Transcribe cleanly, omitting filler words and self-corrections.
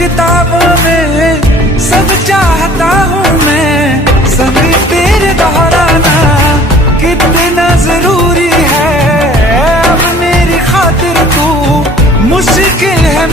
किताबों में सब चाहता हूँ मैं, संग तेरे दोहराना कितना जरूरी है। अब मेरी खातिर तू मुश्किल है